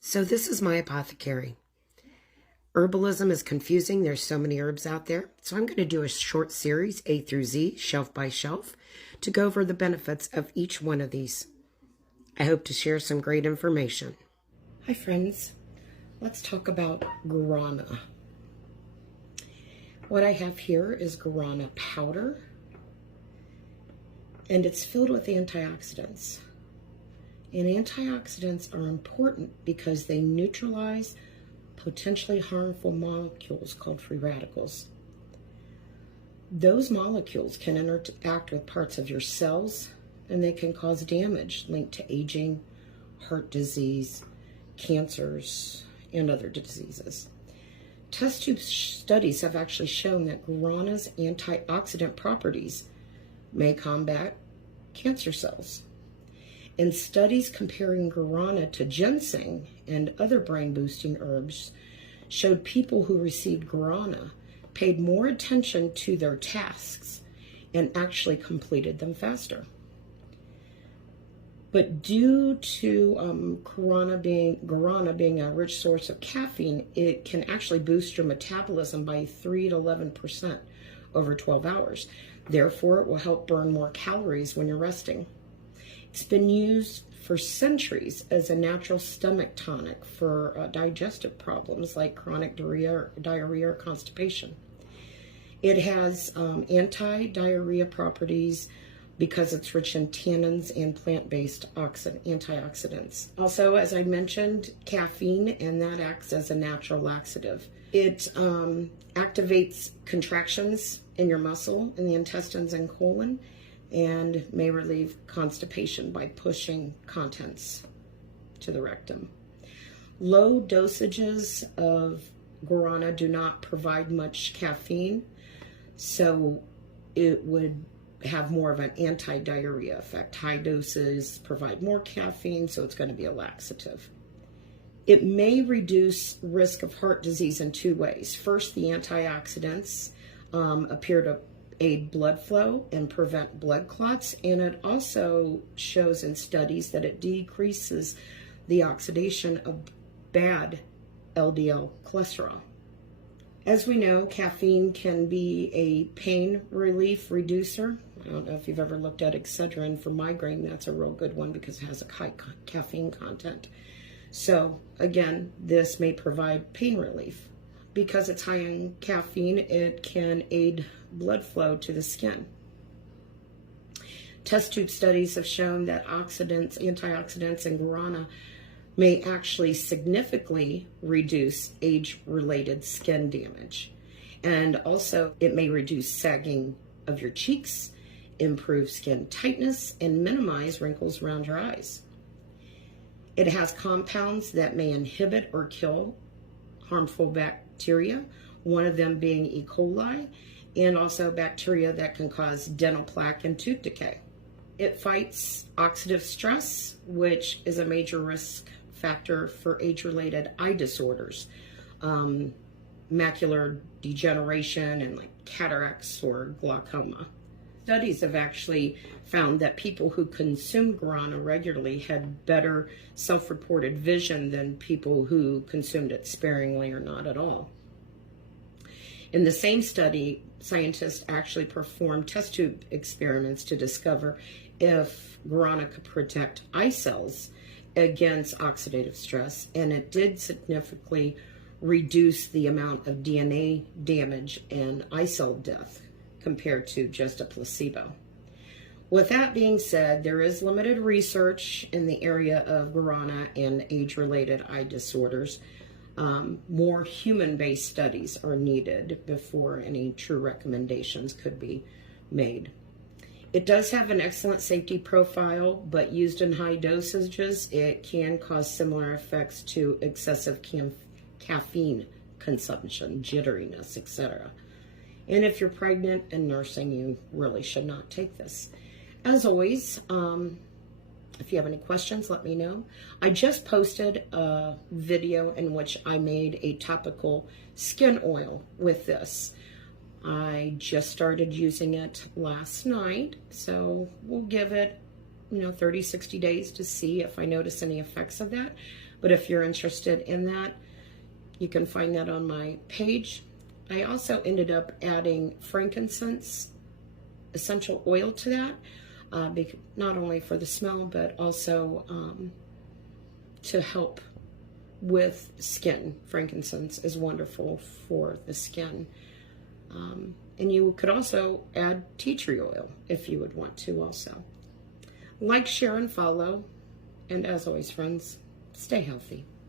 So this is my apothecary. Herbalism is confusing. There's so many herbs out there. So I'm going to do a short series, A through Z, shelf by shelf, to go over the benefits of each one of these. I hope to share some great information. Hi friends, let's talk about guarana. What I have here is guarana powder, and it's filled with antioxidants. And antioxidants are important because they neutralize potentially harmful molecules called free radicals. Those molecules can interact with parts of your cells, and they can cause damage linked to aging, heart disease, cancers, and other diseases. Test tube studies have actually shown that guarana's antioxidant properties may combat cancer cells. And studies comparing guarana to ginseng and other brain-boosting herbs showed people who received guarana paid more attention to their tasks and actually completed them faster. But due to guarana being a rich source of caffeine, it can actually boost your metabolism by 3 to 11% over 12 hours. Therefore, it will help burn more calories when you're resting. It's been used for centuries as a natural stomach tonic for digestive problems like chronic diarrhea or constipation. It has anti-diarrhea properties because it's rich in tannins and plant-based antioxidants. Also, as I mentioned, caffeine, and that acts as a natural laxative. It activates contractions in your muscle, in the intestines and colon, and may relieve constipation by pushing contents to the rectum. Low dosages of guarana do not provide much caffeine, so it would have more of an anti-diarrhea effect. High doses provide more caffeine, so it's going to be a laxative. It may reduce risk of heart disease in two ways. First, the antioxidants appear to aid blood flow and prevent blood clots, and it also shows in studies that it decreases the oxidation of bad LDL cholesterol. As we know, caffeine can be a pain relief reducer. I don't know if you've ever looked at Excedrin for migraine. That's a real good one because it has a high caffeine content. So again, this may provide pain relief. Because it's high in caffeine, it can aid blood flow to the skin. Test tube studies have shown that antioxidants in guarana may actually significantly reduce age-related skin damage. And also, it may reduce sagging of your cheeks, improve skin tightness, and minimize wrinkles around your eyes. It has compounds that may inhibit or kill harmful bacteria, one of them being E. coli, and also bacteria that can cause dental plaque and tooth decay. It fights oxidative stress, which is a major risk factor for age-related eye disorders, macular degeneration, and like cataracts or glaucoma. Studies have actually found that people who consume guarana regularly had better self-reported vision than people who consumed it sparingly or not at all. In the same study, scientists actually performed test tube experiments to discover if guarana could protect eye cells against oxidative stress, and it did significantly reduce the amount of DNA damage and eye cell death compared to just a placebo. With that being said, there is limited research in the area of guarana and age-related eye disorders. More human-based studies are needed before any true recommendations could be made. It does have an excellent safety profile, but used in high dosages, it can cause similar effects to excessive caffeine consumption, jitteriness, etc. And if you're pregnant and nursing, you really should not take this. As always, if you have any questions, let me know. I just posted a video in which I made a topical skin oil with this. I just started using it last night, so we'll give it 30, 60 days to see if I notice any effects of that. But if you're interested in that, you can find that on my page. I also ended up adding frankincense essential oil to that, not only for the smell, but also to help with skin. Frankincense is wonderful for the skin. And you could also add tea tree oil if you would want to also. Like, share, and follow. And as always, friends, stay healthy.